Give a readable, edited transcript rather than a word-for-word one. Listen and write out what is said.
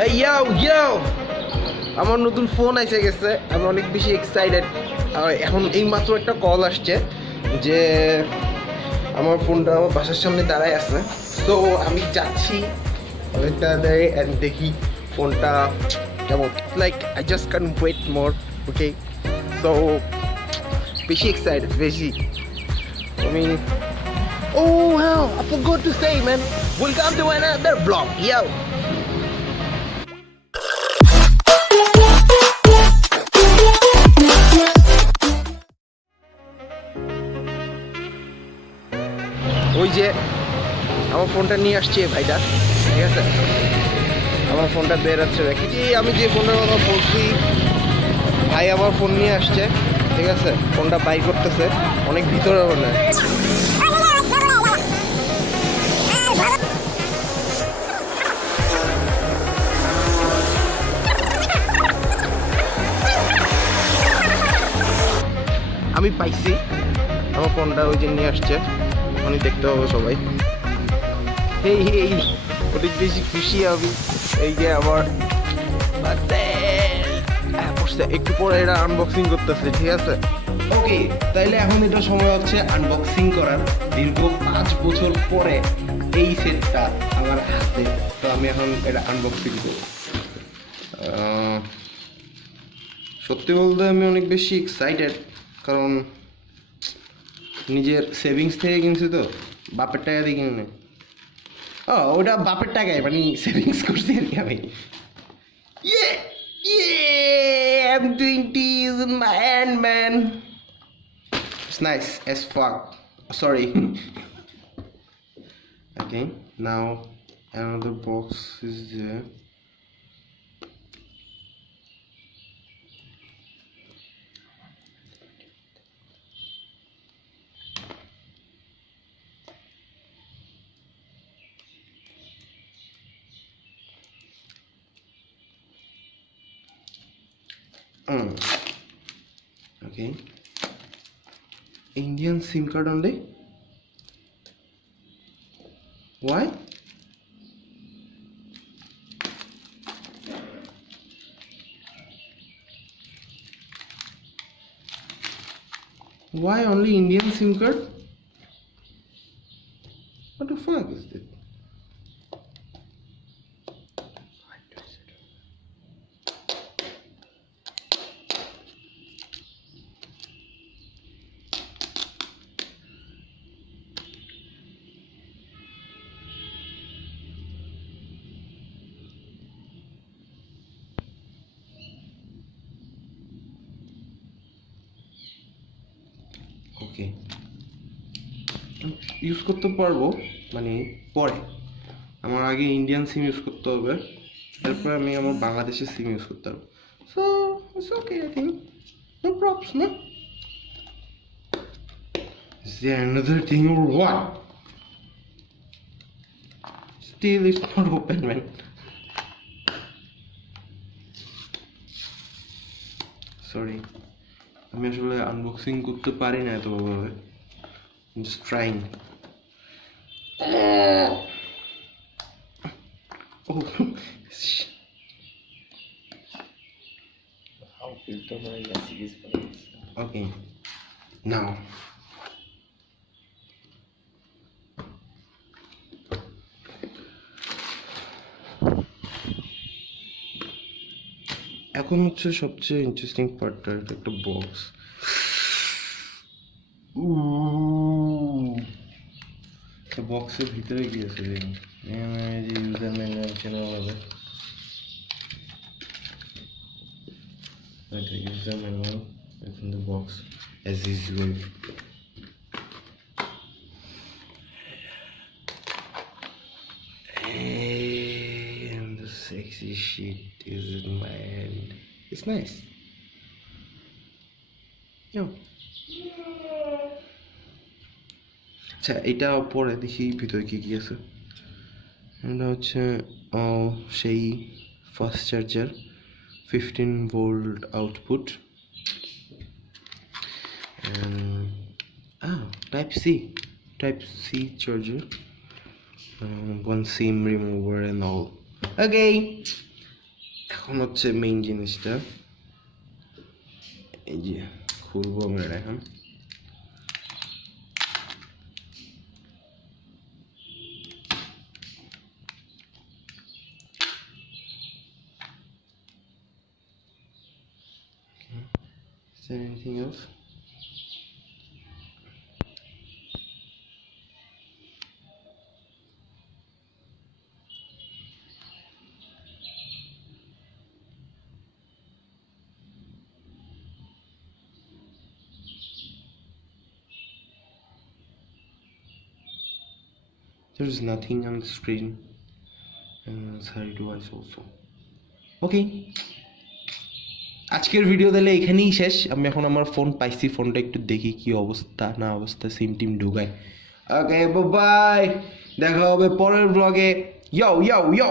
Hey yo! আমার নতুন ফোন এসে গেছে, আমি অনেক বেশি এক্সাইটেড। এখন এই মাত্র একটা কল আসছে যে আমার ফোনটা আমার বাসার সামনে দাঁড়ায় আছে। তো আমি যাচ্ছি অনেক তাড়াতাড়ি অ্যান্ড দেখি ফোনটা কেমন। Like I just can wait more, okay? So বেশি এক্সাইটেড, বেশি। আমি oh hell, I forgot to say, man. Welcome to another vlog, yo. ওই যে আমার ফোনটা নিয়ে আসছে ভাইটা, ঠিক আছে? আমার ফোনটা বেরোচ্ছে দেখি, আমি যে ফোনের কথা বলছি ভাই আমার ফোন নিয়ে আসছে, ঠিক আছে? ফোনটা বাই করতেছে অনেক ভিতরে মনে হয়। আমি পাইছি আমার ফোনটা, ওই যে নিয়ে আসছে, অনেক দেখতে হবে সবাই। এই অনেক বেশি খুশি আমি। এই যে আমার একটু পরে এটা আনবক্সিং করতেছে, ঠিক আছে? ওকে, তাইলে এখন এটা সময় হচ্ছে আনবক্সিং করার। দীর্ঘ 5 বছর পরে এই সেটটা আমার হাতে, তো আমি এখন এটা আনবক্সিং করব। সত্যি বলতে আমি অনেক বেশি এক্সাইটেড, কারণ নিজের সেভিংস থেকে কিনছি, তো বাপের টাকা দিয়ে কিনে। ওটা বাপের টাকায়, মানে সেভিংস করছি আর কি আমি। M20 is in my hand, man. It's nice as fuck. Sorry. Okay, now another box is there. Okay, Indian SIM card only. Why? Why only Indian SIM card? What the fuck is this? ওকে, ইউজ করতে পারবো, মানে পরে আমার আগে ইন্ডিয়ান সিম use করতে হবে, তারপরে আমি আমার বাংলাদেশের সিম ইউজ করতে পারবো। So it's okay, I think no problem, না? Is there another thing or what? Still it's not open, man. Sorry, আমি আসলে আনবক্সিং করতে পারি না এত ভাবে। Just trying. Oh. Okay. Now. এখন হচ্ছে সবচেয়ে ইন্টারেস্টিং পার্টটা, এটা একটা বক্স। বক্সের ভিতরে কি আছে দেখুন, ইউজার ম্যানুয়াল চ্যানেল হবে, user manual is in the box as usual. And the sexy shit is in my hand. It's nice. Yo. আচ্ছা, এটা পরে দেখি ভিতরে কি কি আছে। এটা হচ্ছে সেই fast charger, 15 volt output, and type C charger, one SIM remover and all. Okay, এখন হচ্ছে মেইন জিনিসটা, এই যে খুলবো আমরা এখন। Is there anything else? There is nothing on the screen. Sorry device also. Okay. আজকের ভিডিও তাহলে এখানেই শেষ। আমি এখন আমার ফোন পাইছি, ফোনটা একটু দেখি কি অবস্থা না অবস্থা, সিম টিম ঢুকায়। ওকে বাই, দেখা হবে পরের ব্লগে। ইয়ো ইয়ো ইয়ো।